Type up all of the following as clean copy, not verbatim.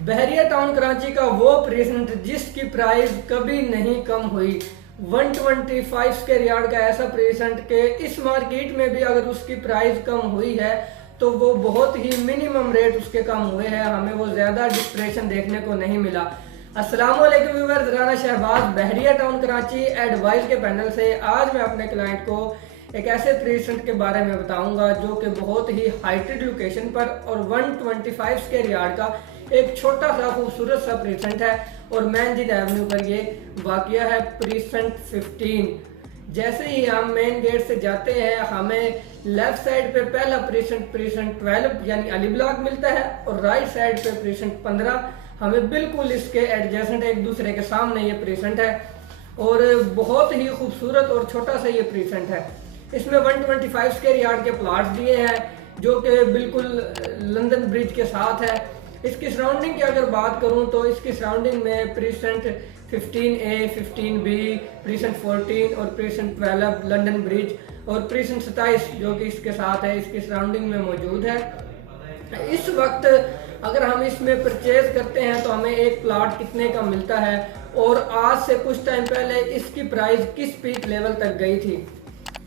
बहरिया town Karachi का वो present जिसकी प्राइस कभी नहीं कम हुई। 125 स्क्वायर यार्ड का ऐसा प्रेजेंट के इस मार्केट में भी अगर उसकी प्राइस कम हुई है तो वो बहुत ही मिनिमम रेट उसके कम हुए हैं, हमें वो ज्यादा डिस्प्रेशन देखने को नहीं मिला। अस्सलाम वालेकुम व्यूअर्स, राना शहबाज बहरिया टाउन कराची एडवाइस के पैनल से आज मैं अपने क्लाइंट को एक ऐसे प्रेजेंट के बारे में बताऊंगा जो कि बहुत ही हाइटेड लोकेशन पर और 125 स्क्वायर यार्ड का एक छोटा सा खूबसूरत सा प्रेजेंट है और मेन जिद एवेन्यू पर ये वाक़या है। प्रेजेंट 15। जैसे ही हम मेन गेट से जाते हैं हमें लेफ्ट साइड पे पहला प्रेजेंट 12 यानी अली ब्लॉक मिलता है और राइट साइड पे प्रेजेंट 15 हमें बिल्कुल इसके एडजेसेंट एक दूसरे के सामने ये प्रेजेंट है और बहुत ही खूबसूरत और छोटा सा ये प्रेजेंट है। इसमें 125 स्क्वायर यार्ड के प्लाट दिए हैं जो कि बिल्कुल लंदन ब्रिज के साथ है। इसकी सराउंडिंग की अगर बात करूं तो इसकी सराउंडिंग में प्रेजेंट 15A, 15B, प्रेजेंट 14 और प्रेजेंट 12 लंदन ब्रिज और प्रेजेंट 27 जो कि इसके साथ है इसकी सराउंडिंग में मौजूद है। इस वक्त अगर हम इसमें परचेज करते हैं तो हमें एक प्लाट कितने का मिलता है और आज से कुछ टाइम पहले इसकी प्राइस किस पीक लेवल तक गई थी।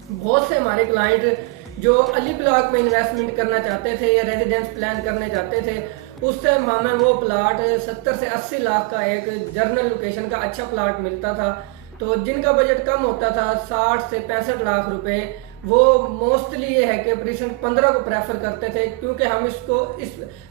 बहुत से हमारे क्लाइंट जो अली ब्लॉक में इन्वेस्टमेंट करना चाहते थे या रेजिडेंस प्लान करने चाहते थे उस टाइम हमें वो प्लाट 70 से 80 लाख का एक जर्नल लोकेशन का अच्छा प्लाट मिलता था। तो जिनका बजट कम होता था 60 से 65 लाख रुपए, वो मोस्टली ये है कि प्रेजेंट 15 को प्रेफर करते थे क्योंकि हम इस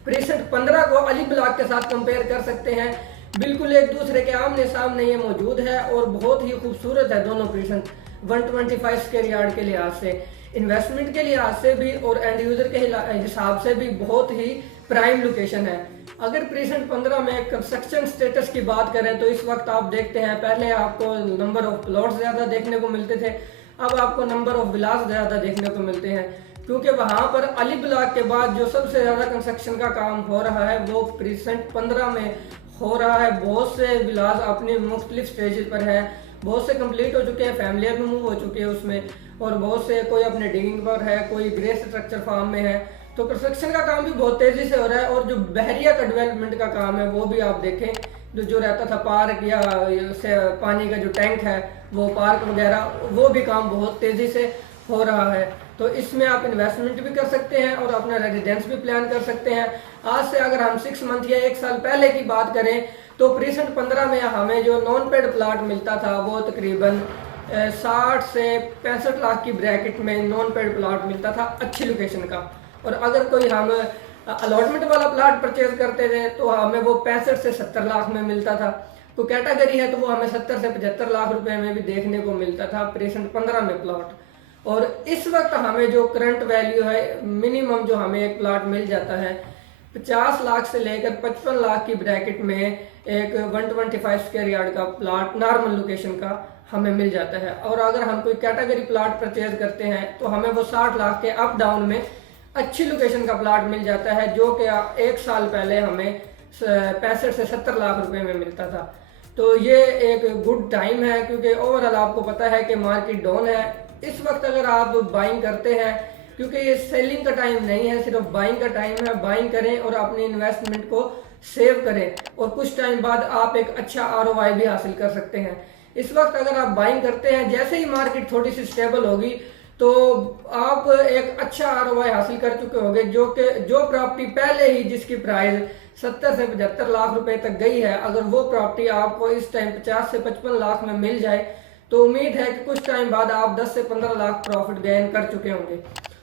प्रेजेंट 15 को अली ब्लॉक के साथ कंपेयर कर सकते हैं। बिल्कुल एक दूसरे के आमने सामने ये मौजूद है और बहुत ही खूबसूरत है दोनों प्रेजेंट 125 स्क्वायर यार्ड के लिहाज से, इन्वेस्टमेंट के लिहाज से भी और एंड यूजर के हिसाब से भी बहुत ही प्राइम लोकेशन है। अगर प्रेजेंट 15 में कंस्ट्रक्शन स्टेटस की बात करें तो इस वक्त आप देखते हैं पहले आपको नंबर ऑफ प्लॉट्स ज्यादा देखने को मिलते थे, अब आपको नंबर ऑफ विलास ज्यादा देखने को मिलते हैं क्योंकि वहां पर अली ब्लॉक के बाद जो सबसे ज्यादा कंस्ट्रक्शन का काम हो रहा है वो प्रेजेंट 15 में हो रहा है। बहुत से विलास अपनी मुख्तलिफ स्टेज पर है, बहुत से कंप्लीट हो चुके हैं, फैमिलियर में मूव हो चुके हैं उसमें और बहुत से कोई अपने डिगिंग पर है, कोई ग्रे स्ट्रक्चर फार्म में है। तो कंस्ट्रक्शन का काम भी बहुत तेजी से हो रहा है और जो बहरिया का डेवलपमेंट का काम है वो भी आप देखें जो रहता था पार्क या पानी का जो टैंक है वो पार्क वगैरह वो भी काम बहुत तेजी से हो रहा है। तो इसमें आप इन्वेस्टमेंट भी कर सकते हैं और अपना रेजिडेंस भी प्लान कर सकते हैं। आज से अगर हम 6 मंथ या 1 साल पहले की बात करें तो प्रेजेंट 15 में हमें जो नॉन पेड प्लाट मिलता था वो तकरीबन 60 से 65 लाख की ब्रैकेट में नॉन पेड प्लाट मिलता था अच्छी लोकेशन का। और अगर कोई हम अलॉटमेंट वाला प्लाट परचेज करते थे तो हमें वो 65 से 70 लाख में मिलता था। तो कैटेगरी है तो वो हमें 70 से 75 लाख रुपए में भी देखने को मिलता था प्रेजेंट 15 में प्लाट। और इस वक्त हमें जो करंट वैल्यू है मिनिमम जो हमें एक प्लाट मिल जाता है 50 लाख से लेकर 55 लाख की ब्रैकेट में एक 125 स्क्वायर यार्ड का प्लाट नॉर्मल लोकेशन का हमें मिल जाता है। और अगर हम कोई कैटेगरी प्लाट परचेज करते हैं तो हमें वो 60 लाख के अप डाउन में अच्छी लोकेशन का प्लाट मिल जाता है जो कि 1 साल पहले हमें 65 से 70 लाख रुपए में मिलता था। तो ये एक गुड टाइम है क्योंकि ओवरऑल आपको पता है कि मार्केट डाउन है। इस वक्त अगर आप बाइंग करते हैं क्योंकि ये सेलिंग का टाइम नहीं है, सिर्फ बाइंग का टाइम है, बाइंग करें और अपनी इन्वेस्टमेंट को सेव करें और कुछ टाइम बाद आप एक अच्छा ROI भी हासिल कर सकते हैं। इस वक्त अगर आप बाइंग करते हैं जैसे ही मार्केट थोड़ी सी स्टेबल होगी तो आप एक अच्छा ROI हासिल कर चुके होंगे जो प्रॉपर्टी पहले ही जिसकी प्राइस 70 से 75 लाख रुपए तक गई है, अगर वो प्रॉपर्टी आपको इस टाइम 50 से 55 लाख में मिल जाए तो उम्मीद है कि कुछ टाइम बाद आप 10 से 15 लाख प्रॉफिट गेन कर चुके होंगे।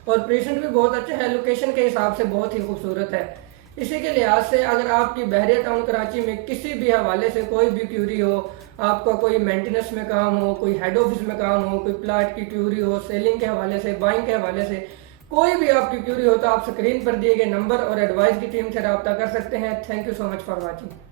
और प्रेजेंट भी बहुत अच्छा है, लोकेशन के हिसाब से बहुत ही खूबसूरत है। इसी के लिहाज से अगर आपकी बहरिया टाउन कराची में किसी भी हवाले से कोई भी क्यूरी हो, आपका कोई मेंटेनेंस में काम हो, कोई हेड ऑफिस में काम हो, कोई प्लाट की क्यूरी हो, सेलिंग के हवाले से, बाइंग के हवाले से कोई भी आपकी क्यूरी हो तो आप स्क्रीन पर दिए गए नंबर और एडवाइस की टीम से रब्ता कर सकते हैं। Thank you so much for watching.